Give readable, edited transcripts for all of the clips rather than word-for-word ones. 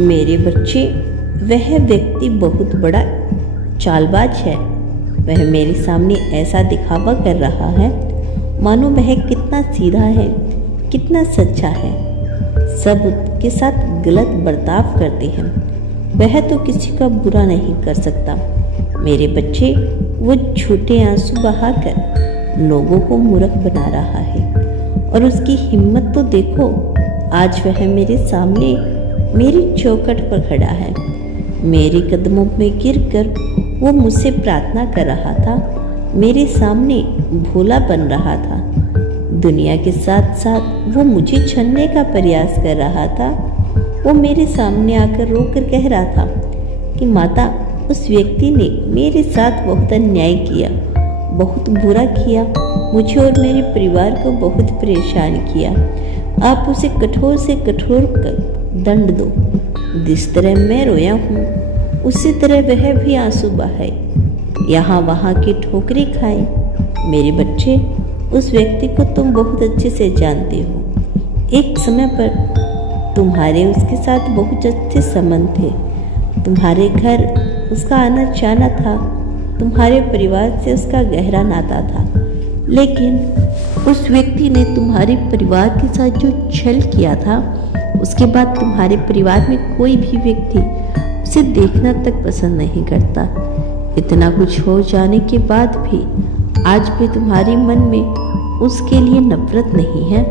मेरे बच्चे, वह व्यक्ति बहुत बड़ा चालबाज है। वह मेरे सामने ऐसा दिखावा कर रहा है मानो वह कितना सीधा है, कितना सच्चा है। सब उसके साथ गलत बर्ताव करते हैं। वह तो किसी का बुरा नहीं कर सकता। मेरे बच्चे, वो झूठे आंसू बहाकर लोगों को मूर्ख बना रहा है। और उसकी हिम्मत तो देखो, आज वह मेरे सामने मेरी चौखट पर खड़ा है। मेरे कदमों में गिरकर वो मुझसे प्रार्थना कर रहा था। मेरे सामने भोला बन रहा था। दुनिया के साथ साथ वो मुझे छलने का प्रयास कर रहा था। वो मेरे सामने आकर रोकर कह रहा था कि माता, उस व्यक्ति ने मेरे साथ बहुत अन्याय किया, बहुत बुरा किया, मुझे और मेरे परिवार को बहुत परेशान किया। आप उसे कठोर से कठोर दंड दो। जिस तरह मैं रोया हूँ, उसी तरह वह भी आंसू बहाए, यहाँ वहाँ की ठोकरें खाए। मेरे बच्चे, उस व्यक्ति को तुम बहुत अच्छे से जानते हो। एक समय पर तुम्हारे उसके साथ बहुत अच्छे संबंध थे। तुम्हारे घर उसका आना जाना था। तुम्हारे परिवार से उसका गहरा नाता था। लेकिन उस व्यक्ति ने तुम्हारे परिवार के साथ जो छल किया था, उसके बाद तुम्हारे परिवार में कोई भी व्यक्ति उसे देखना तक पसंद नहीं करता। इतना कुछ हो जाने के बाद भी आज भी तुम्हारे मन में उसके लिए नफरत नहीं है।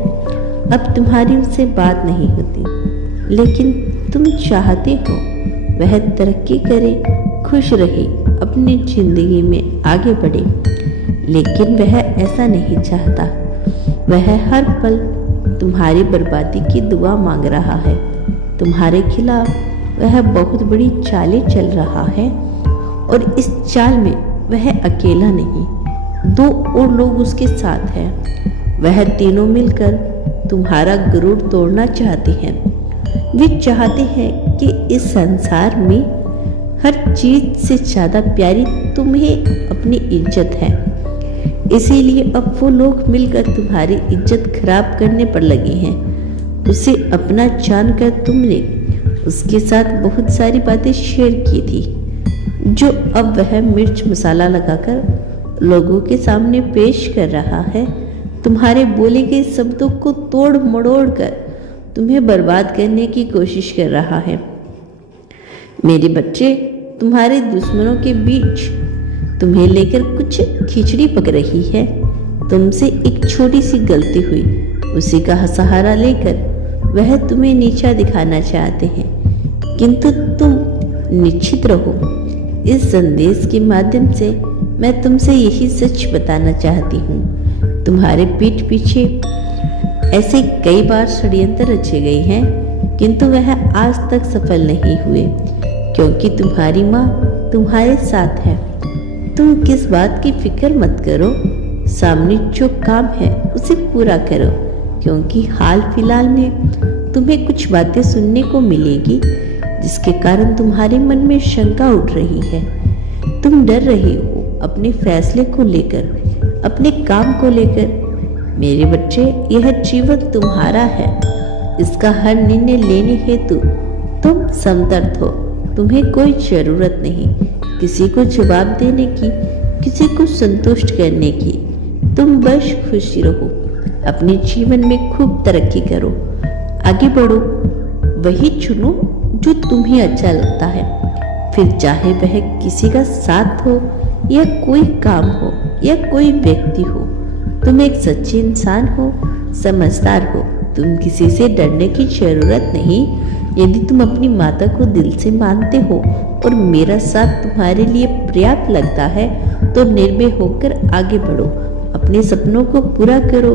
अब तुम्हारी उससे बात नहीं होती, लेकिन तुम चाहते हो वह तरक्की करे, खुश रहे, अपनी जिंदगी में आगे बढ़े। लेकिन वह ऐसा नहीं चाहता। वह हर पल तुम्हारी बर्बादी की दुआ मांग रहा है। तुम्हारे खिलाफ वह बहुत बड़ी चालें चल रहा है। और इस चाल में वह अकेला नहीं, 2 और लोग उसके साथ हैं। वह तीनों मिलकर तुम्हारा गुरूर तोड़ना चाहते हैं। वे चाहते हैं कि इस संसार में हर चीज से ज़्यादा प्यारी तुम्हें अपनी इज्जत है। इसीलिए अब वो लोग मिलकर तुम्हारी इज्जत खराब करने पर लगे हैं। उसे अपना जानकर तुमने उसके साथ बहुत सारी बातें शेयर की थी, जो अब वह मिर्च मसाला लगाकर लोगों के सामने पेश कर रहा है। तुम्हारे बोले गए शब्दों को तोड़ मड़ोड़ कर तुम्हें बर्बाद करने की कोशिश कर रहा है। मेरे बच्चे, तुम्हारे दुश्मनों के बीच तुम्हें लेकर कुछ खिचड़ी पक रही है। तुमसे एक छोटी सी गलती हुई, उसी का सहारा लेकर वह तुम्हें नीचा दिखाना चाहते हैं। किंतु तुम निश्चित रहो। इस संदेश के माध्यम से मैं तुमसे यही सच बताना चाहती हूँ। तुम्हारे पीठ पीछे ऐसे कई बार षड्यंत्र रचे गए हैं, किंतु वह आज तक सफल नहीं हुए, क्योंकि तुम्हारी माँ तुम्हारे साथ है। तुम किस बात की फिक्र मत करो। सामने जो काम है उसे पूरा करो, क्योंकि हाल फिलहाल में तुम्हें कुछ बातें सुनने को मिलेगी जिसके कारण तुम्हारे मन में शंका उठ रही है। तुम डर रहे हो अपने फैसले को लेकर, अपने काम को लेकर। मेरे बच्चे, यह जीवन तुम्हारा है। इसका हर निर्णय लेने हेतु तुम समर्थ हो। तुम्हें कोई जरूरत नहीं किसी को जवाब देने की, किसी को संतुष्ट करने की। तुम बस खुशी रहो, अपने जीवन में खूब तरक्की करो, आगे बढ़ो, वही चुनो जो तुम्हें अच्छा लगता है। फिर चाहे वह किसी का साथ हो या कोई काम हो या कोई व्यक्ति हो। तुम एक सच्चे इंसान हो, समझदार हो। तुम किसी से डरने की जरूरत नहीं। यदि तुम अपनी माता को दिल से मानते हो और मेरा साथ तुम्हारे लिए पर्याप्त लगता है, तो निर्भय होकर आगे बढ़ो, अपने सपनों को पूरा करो,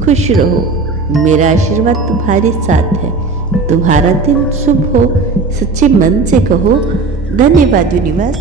खुश रहो। मेरा आशीर्वाद तुम्हारे साथ है। तुम्हारा दिन शुभ हो। सच्चे मन से कहो, धन्यवाद यूनिवर्स।